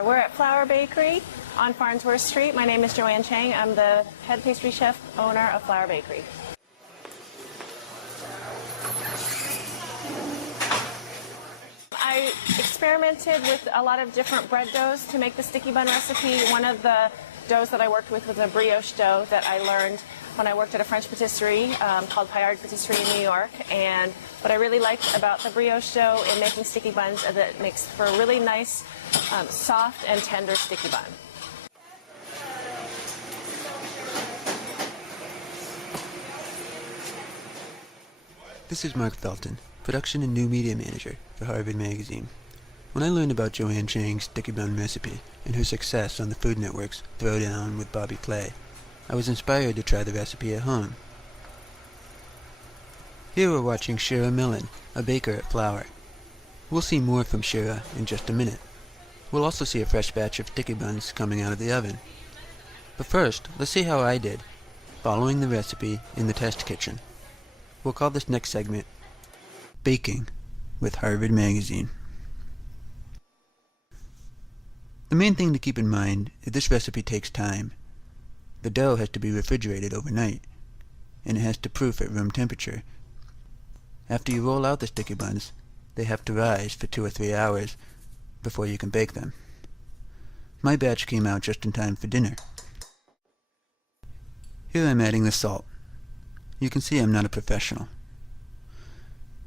We're at Flour Bakery on Farnsworth Street. My name is Joanne Chang. I'm the head pastry chef owner of Flour Bakery. I experimented with a lot of different bread doughs to make the sticky bun recipe. One of the doughs that I worked with was a brioche dough that I learned when I worked at a French patisserie called Paillard Patisserie in New York. And what I really liked about the brioche dough in making sticky buns is that it makes for a really nice, soft and tender sticky bun. This is Mark Felton, production and new media manager for Harvard Magazine. When I learned about Joanne Chang's sticky bun recipe and her success on the Food Network's Throwdown with Bobby Flay, I was inspired to try the recipe at home. Here we're watching Shira Millen, a baker at Flour. We'll see more from Shira in just a minute. We'll also see a fresh batch of sticky buns coming out of the oven. But first, let's see how I did, following the recipe in the test kitchen. We'll call this next segment Baking with Harvard Magazine. The main thing to keep in mind is this recipe takes time. The dough has to be refrigerated overnight, and it has to proof at room temperature. After you roll out the sticky buns, they have to rise for 2 or 3 hours before you can bake them. My batch came out just in time for dinner. Here I'm adding the salt. You can see I'm not a professional.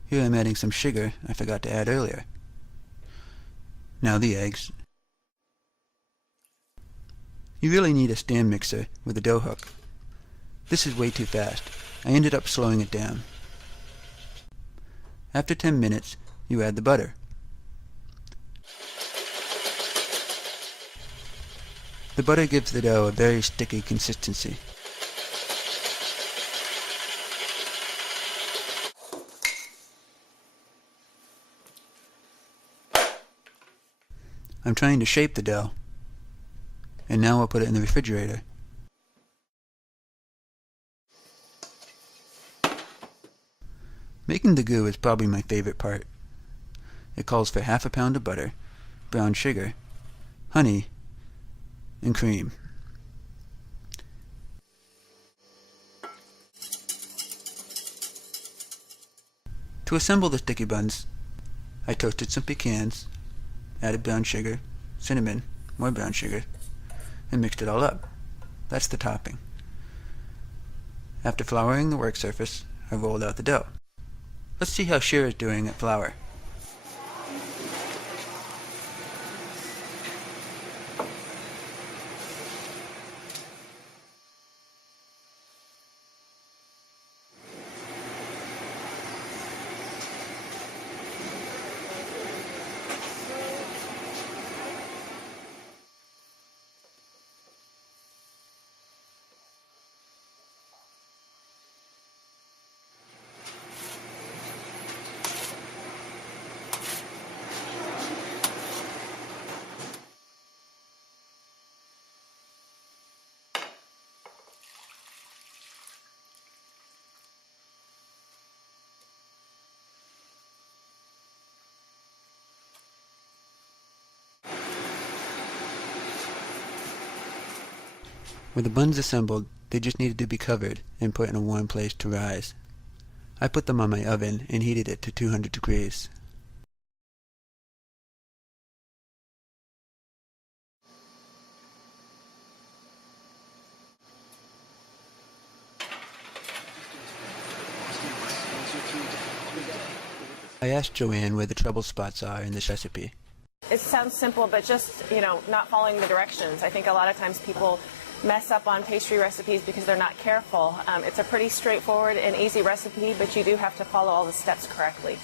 Here I'm adding some sugar I forgot to add earlier. Now the eggs. You really need a stand mixer with a dough hook. This is way too fast. I ended up slowing it down. After 10 minutes, you add the butter. The butter gives the dough a very sticky consistency. I'm trying to shape the dough, and now I'll put it in the refrigerator. Making the goo is probably my favorite part. It calls for half a pound of butter, brown sugar, honey, and cream. To assemble the sticky buns, I toasted some pecans, added brown sugar, cinnamon, more brown sugar, and mixed it all up. That's the topping. After flouring the work surface, I rolled out the dough. Let's see how Shira is doing at Flour. With the buns assembled, they just needed to be covered and put in a warm place to rise. I put them on my oven and heated it to 200 degrees. I asked Joanne where the trouble spots are in this recipe. It sounds simple, but just, not following the directions. I think a lot of times people mess up on pastry recipes because they're not careful. It's a pretty straightforward and easy recipe, but you do have to follow all the steps correctly.